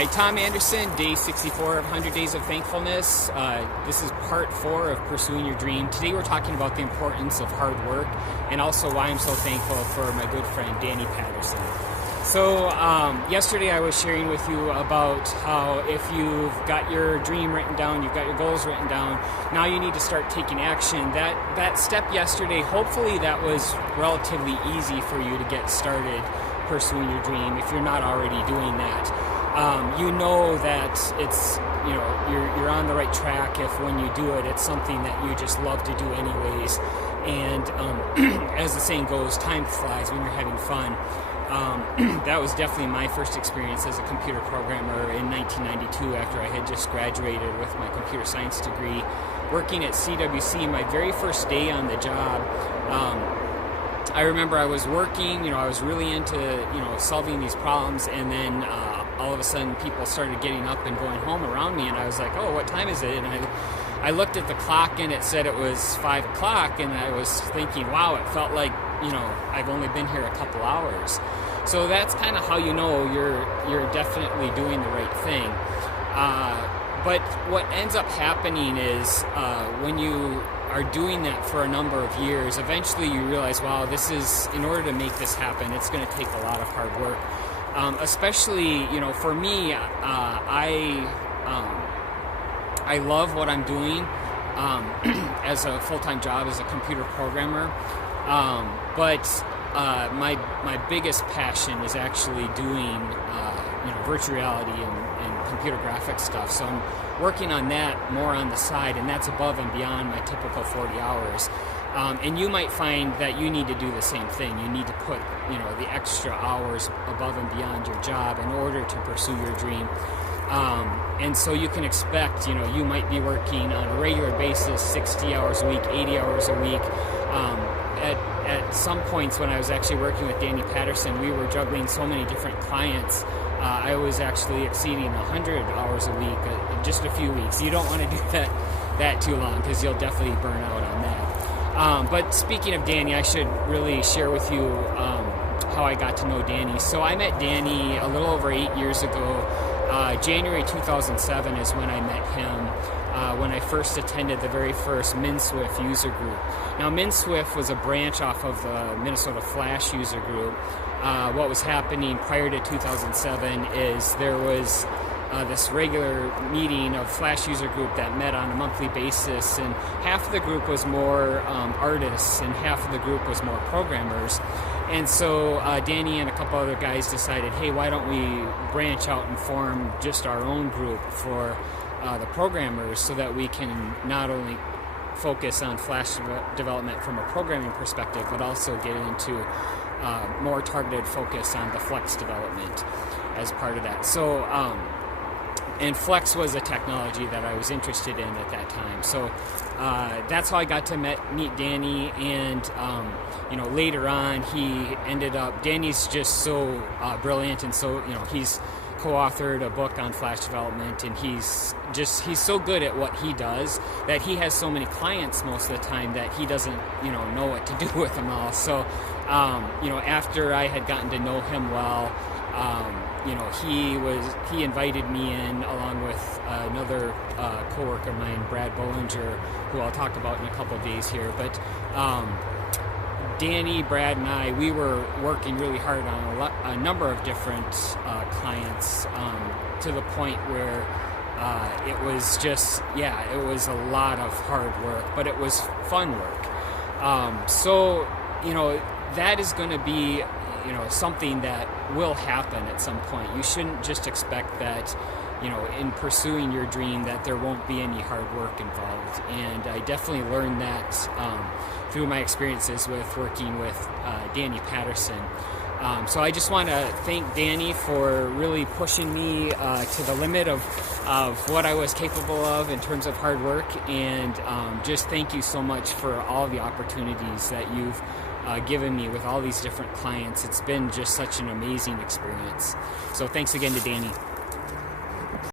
Hi, Tom Anderson, day 64 of 100 Days of Thankfulness. This is part 4 of Pursuing Your Dream. Today we're talking about the importance of hard work and also why I'm so thankful for my good friend Danny Patterson. So yesterday I was sharing with you about how if you've got your dream written down, you've got your goals written down, now you need to start taking action. That step yesterday, hopefully that was relatively easy for you to get started pursuing your dream if you're not already doing that. You know that it's, you're on the right track if when you do it, it's something that you just love to do anyways. And as the saying goes, time flies when you're having fun. That was definitely my first experience as a computer programmer in 1992 after I had just graduated with my computer science degree. Working at CWC, my very first day on the job, I remember I was working, I was really into, solving these problems, and then all of a sudden people started getting up and going home around me, and I was like, oh, what time is it? And I looked at the clock and it said it was 5 o'clock, and I was thinking, wow, it felt like, I've only been here a couple hours. So that's kind of how you know you're definitely doing the right thing. But what ends up happening is when you are doing that for a number of years, eventually you realize, wow, in order to make this happen, it's going to take a lot of hard work. Especially, for me, I love what I'm doing as a full-time job as a computer programmer, but my biggest passion is actually doing virtual reality and computer graphics stuff. So I'm working on that more on the side, and that's above and beyond my typical 40 hours. And you might find that you need to do the same thing. You need to put, the extra hours above and beyond your job in order to pursue your dream. And so you can expect, you might be working on a regular basis, 60 hours a week, 80 hours a week. At some points when I was actually working with Danny Patterson, we were juggling so many different clients. I was actually exceeding 100 hours a week in just a few weeks. You don't want to do that too long because you'll definitely burn out on that. But speaking of Danny, I should really share with you how I got to know Danny. So I met Danny a little over 8 years ago. January 2007 is when I met him, when I first attended the very first MinSwift user group. Now, MinSwift was a branch off of the Minnesota Flash user group. What was happening prior to 2007 is there was this regular meeting of Flash user group that met on a monthly basis, and half of the group was more artists and half of the group was more programmers. And so Danny and a couple other guys decided, hey, why don't we branch out and form just our own group for the programmers so that we can not only focus on Flash development from a programming perspective, but also get into more targeted focus on the Flex development as part of that. So, and Flex was a technology that I was interested in at that time. So that's how I got to meet Danny, and later on he ended up, Danny's just so brilliant, and so he's co-authored a book on Flash development, and he's so good at what he does that he has so many clients most of the time that he doesn't know what to do with them all. So after I had gotten to know him well, he invited me in along with another coworker of mine, Brad Bollinger, who I'll talk about in a couple of days here. But Danny, Brad, and I, we were working really hard on a number of different clients to the point where it was just, it was a lot of hard work, but it was fun work. So that is going to be something that will happen at some point. You shouldn't just expect that, in pursuing your dream, that there won't be any hard work involved. And I definitely learned that through my experiences with working with Danny Patterson. So I just want to thank Danny for really pushing me to the limit of what I was capable of in terms of hard work, and just thank you so much for all the opportunities that you've given me with all these different clients. It's been just such an amazing experience. So thanks again to Danny.